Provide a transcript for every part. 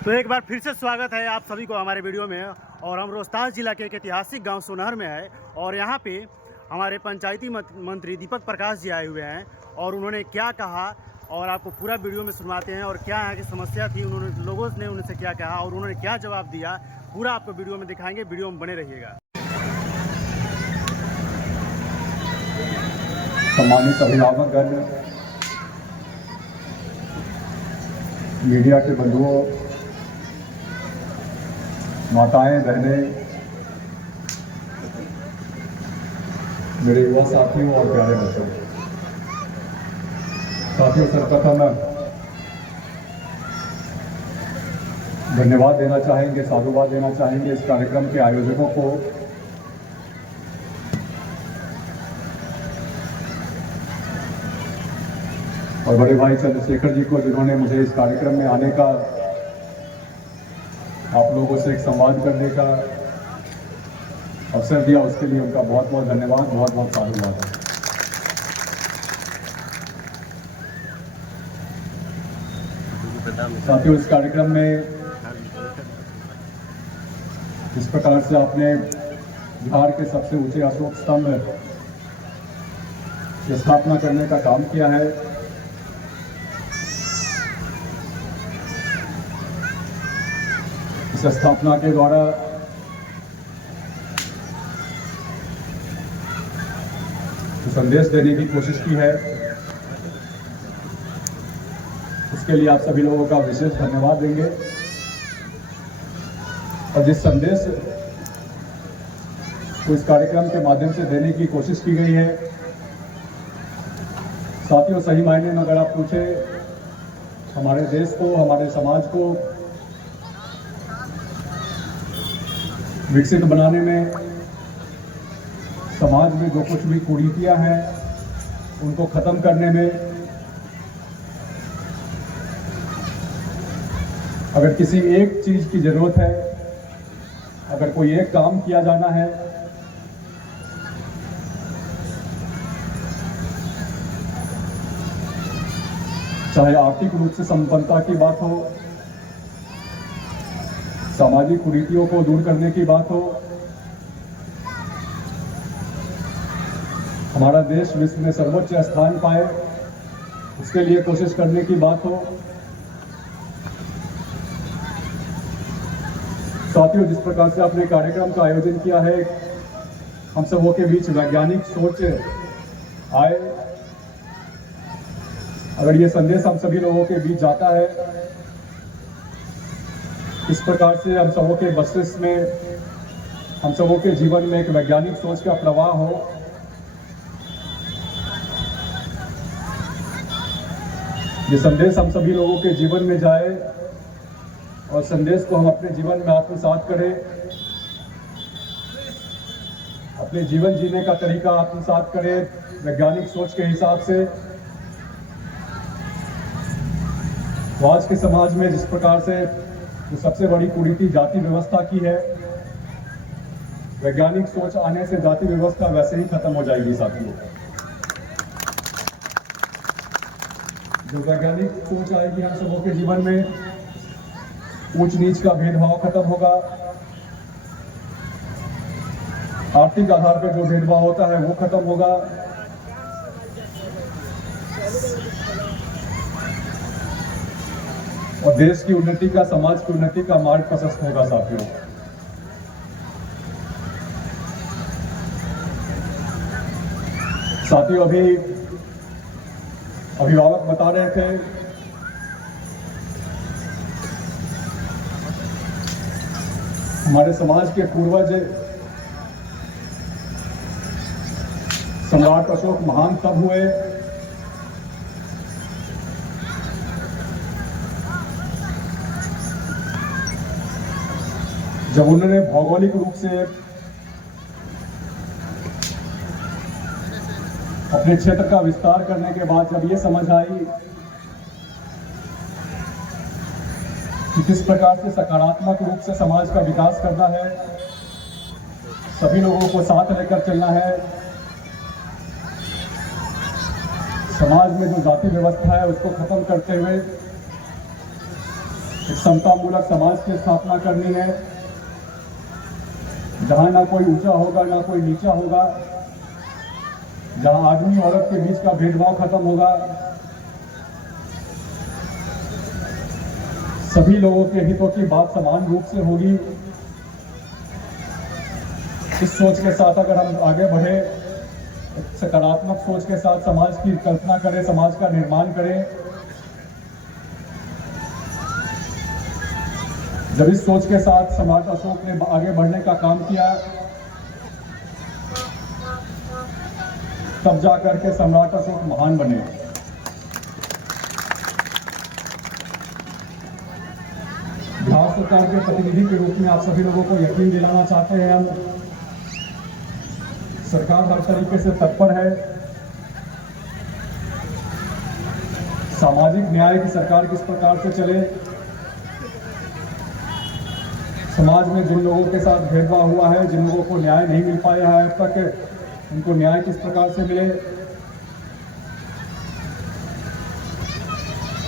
तो एक बार फिर से स्वागत है आप सभी को हमारे वीडियो में। और हम रोहतास जिला के एक ऐतिहासिक गांव सोनहर में है और यहाँ पे हमारे पंचायती मंत्री दीपक प्रकाश जी आए हुए हैं और उन्होंने क्या कहा और आपको पूरा वीडियो में सुनवाते हैं और क्या यहाँ की समस्या थी, उन्होंने लोगों ने उनसे क्या कहा और उन्होंने क्या जवाब दिया, पूरा आपको वीडियो में दिखाएंगे। वीडियो में बने रहिएगा। सम्मानित अभिभावकगण, मीडिया के बंधुओं, माताएं, बहनें, मेरे युवा साथियों और प्यारे बच्चों, सर्वप्रथम धन्यवाद देना चाहेंगे, साधुवाद देना चाहेंगे इस कार्यक्रम के आयोजकों को। और बड़े भाई चंद्रशेखर जी को, जिन्होंने मुझे इस कार्यक्रम में आने का, आप लोगों से एक संवाद करने का अवसर दिया, उसके लिए उनका बहुत बहुत धन्यवाद, बहुत बहुत साधुवाद है। साथियों, इस कार्यक्रम में जिस प्रकार से आपने बिहार के सबसे ऊंचे अशोक स्तंभ की स्थापना करने का काम किया है, इस स्थापना के द्वारा संदेश देने की कोशिश की है, उसके लिए आप सभी लोगों का विशेष धन्यवाद देंगे। और जिस संदेश को इस कार्यक्रम के माध्यम से देने की कोशिश की गई है, साथियों, सही मायने में अगर आप पूछे, हमारे देश को, हमारे समाज को विकसित बनाने में, समाज में जो कुछ भी कुरीतियां हैं उनको खत्म करने में, अगर किसी एक चीज की जरूरत है, अगर कोई एक काम किया जाना है, चाहे आर्थिक रूप से संपन्नता की बात हो, सामाजिक कुरीतियों को दूर करने की बात हो, हमारा देश विश्व में सर्वोच्च स्थान पाए, उसके लिए कोशिश करने की बात हो। साथियों, जिस प्रकार से आपने कार्यक्रम का आयोजन किया है, हम सबों के बीच वैज्ञानिक सोच आए, अगर ये संदेश हम सभी लोगों के बीच जाता है, इस प्रकार से हम सबों के मस्तिष्क में, हम सबों के जीवन में एक वैज्ञानिक सोच का प्रवाह हो, ये संदेश हम सभी लोगों के जीवन में जाए और संदेश को हम अपने जीवन में आत्मसात करें, अपने जीवन जीने का तरीका आत्मसात करें वैज्ञानिक सोच के हिसाब से। तो आज के समाज में जिस प्रकार से जो सबसे बड़ी कुरीति जाति व्यवस्था की है, वैज्ञानिक सोच आने से जाति व्यवस्था वैसे ही खत्म हो जाएगी। साथियों, जो वैज्ञानिक सोच आएगी हम सबों के जीवन में, ऊंच नीच का भेदभाव खत्म होगा, आर्थिक आधार पर जो भेदभाव होता है वो खत्म होगा, और देश की उन्नति का, समाज की उन्नति का मार्ग प्रशस्त होगा। साथियों, अभी अभिभावक बता रहे थे, हमारे समाज के पूर्वज सम्राट अशोक महान तब हुए जब उन्होंने भौगोलिक रूप से अपने क्षेत्र का विस्तार करने के बाद जब ये समझ आई कि किस प्रकार से सकारात्मक रूप से समाज का विकास करना है, सभी लोगों को साथ लेकर चलना है, समाज में जो जाति व्यवस्था है उसको खत्म करते हुए एक समतामूलक समाज की स्थापना करनी है, जहां ना कोई ऊंचा होगा ना कोई नीचा होगा, जहां आदमी औरत के बीच का भेदभाव खत्म होगा, सभी लोगों के हितों की बात समान रूप से होगी। इस सोच के साथ अगर हम आगे बढ़े, एक सकारात्मक सोच के साथ समाज की कल्पना करें, समाज का निर्माण करें, जब इस सोच के साथ सम्राट अशोक ने आगे बढ़ने का काम किया, तब जाकर के सम्राट अशोक महान बने। बिहार सरकार के प्रतिनिधि के रूप में आप सभी लोगों को यकीन दिलाना चाहते हैं, हम सरकार हर तरीके से तत्पर है। सामाजिक न्याय की सरकार किस प्रकार से चले, समाज में जिन लोगों के साथ भेदभाव हुआ है, जिन लोगों को न्याय नहीं मिल पाया है अब तक, उनको न्याय किस प्रकार से मिले,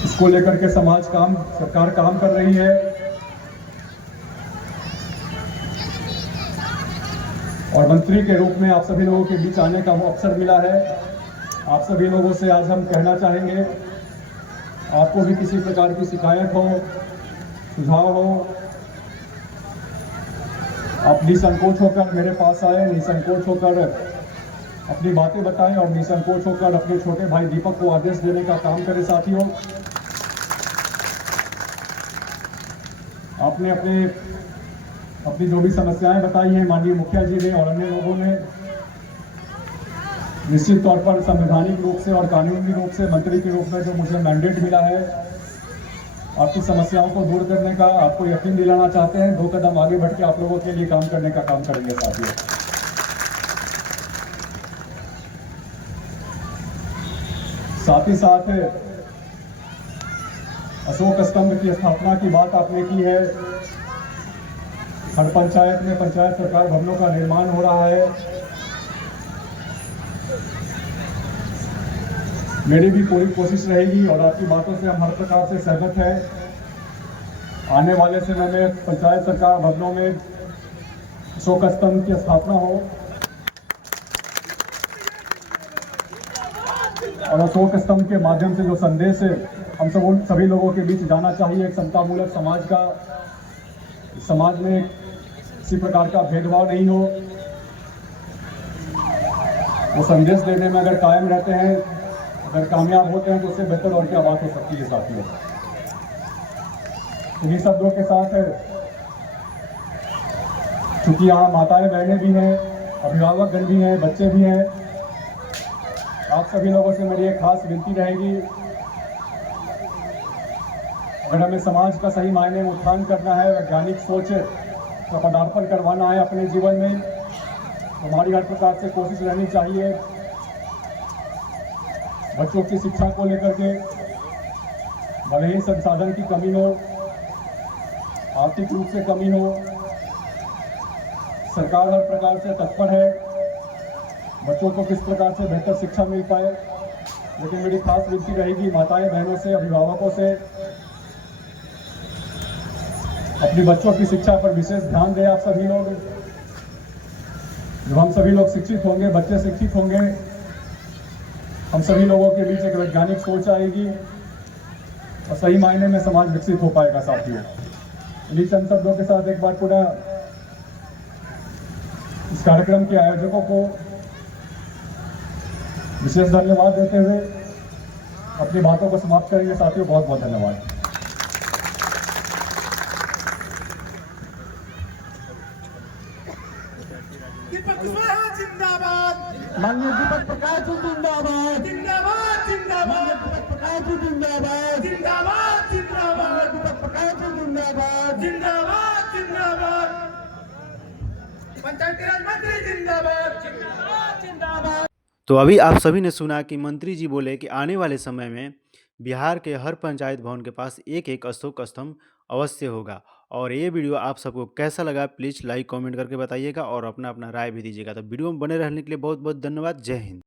इसको लेकर के सरकार काम कर रही है। और मंत्री के रूप में आप सभी लोगों के बीच आने का वो अवसर मिला है। आप सभी लोगों से आज हम कहना चाहेंगे, आपको भी किसी प्रकार की शिकायत हो, सुझाव हो, आप निसंकोच होकर मेरे पास आए, निसंकोच होकर अपनी बातें बताएं और निसंकोच होकर अपने छोटे भाई दीपक को आदेश देने का काम करें। साथियों, आपने अपनी जो भी समस्याएं बताई हैं माननीय मुखिया जी ने और अन्य लोगों ने, निश्चित तौर पर संवैधानिक रूप से और कानूनी रूप से मंत्री के रूप में जो मुझे मैंडेट मिला है, आपकी समस्याओं को दूर करने का आपको यकीन दिलाना चाहते हैं। 2 कदम आगे बढ़ के आप लोगों के लिए काम करने का काम करेंगे। साथियों, साथ ही साथ अशोक स्तंभ की स्थापना की बात आपने की है। हर पंचायत में पंचायत सरकार भवनों का निर्माण हो रहा है। मेरी भी पूरी कोशिश रहेगी और आपकी बातों से हम हर प्रकार से सहमत हैं। आने वाले समय में पंचायत सरकार भवनों में अशोक स्तंभ की स्थापना हो और अशोक स्तंभ के माध्यम से जो संदेश हम सभी लोगों के बीच जाना चाहिए, एक समतामूलक समाज का, समाज में किसी प्रकार का भेदभाव नहीं हो, वो संदेश देने में अगर कायम रहते हैं, अगर कामयाब होते हैं, तो उससे बेहतर और क्या बात हो सकती है। साथियों, इन्हीं शब्दों के साथ, चूंकि यहाँ माताएं बहनें भी हैं, अभिभावकगण भी हैं, बच्चे भी हैं, आप सभी लोगों से मेरी एक खास विनती रहेगी, अगर हमें समाज का सही मायने में उत्थान करना है, वैज्ञानिक सोच का पदार्पण करवाना है अपने जीवन में, तो हमारी हर प्रकार से कोशिश रहनी चाहिए बच्चों की शिक्षा को लेकर के, भले ही संसाधन की कमी हो, आर्थिक रूप से कमी हो, सरकार हर प्रकार से तत्पर है बच्चों को किस प्रकार से बेहतर शिक्षा मिल पाए। लेकिन मेरी खास विनती रहेगी माताएं बहनों से, अभिभावकों से, अपनी बच्चों की शिक्षा पर विशेष ध्यान दें। आप सभी लोग, जब हम सभी लोग शिक्षित होंगे, बच्चे शिक्षित होंगे, हम सभी लोगों के बीच एक वैज्ञानिक सोच आएगी और सही मायने में समाज विकसित हो पाएगा। साथियों, इन्हीं चंद शब्दों के साथ एक बार पुनः इस कार्यक्रम के आयोजकों को विशेष धन्यवाद देते हुए अपनी बातों को समाप्त करेंगे। साथियों, बहुत बहुत धन्यवाद। माननीय दीपक प्रकाश जी जिंदाबाद, जिंदाबाद जिंदाबाद, दीपक प्रकाश जी जिंदाबाद, जिंदाबाद जिंदाबाद, दीपक प्रकाश जी जिंदाबाद, जिंदाबाद जिंदाबाद, पंचायती राज मंत्री जिंदाबाद, जिंदाबाद जिंदाबाद। तो अभी आप सभी ने सुना कि मंत्री जी बोले कि आने वाले समय में बिहार के हर पंचायत भवन के पास एक एक अशोक स्तंभ अवश्य होगा। और ये वीडियो आप सबको कैसा लगा प्लीज़ लाइक कमेंट करके बताइएगा और अपना अपना राय भी दीजिएगा। तो वीडियो में बने रहने के लिए बहुत बहुत धन्यवाद। जय हिंद।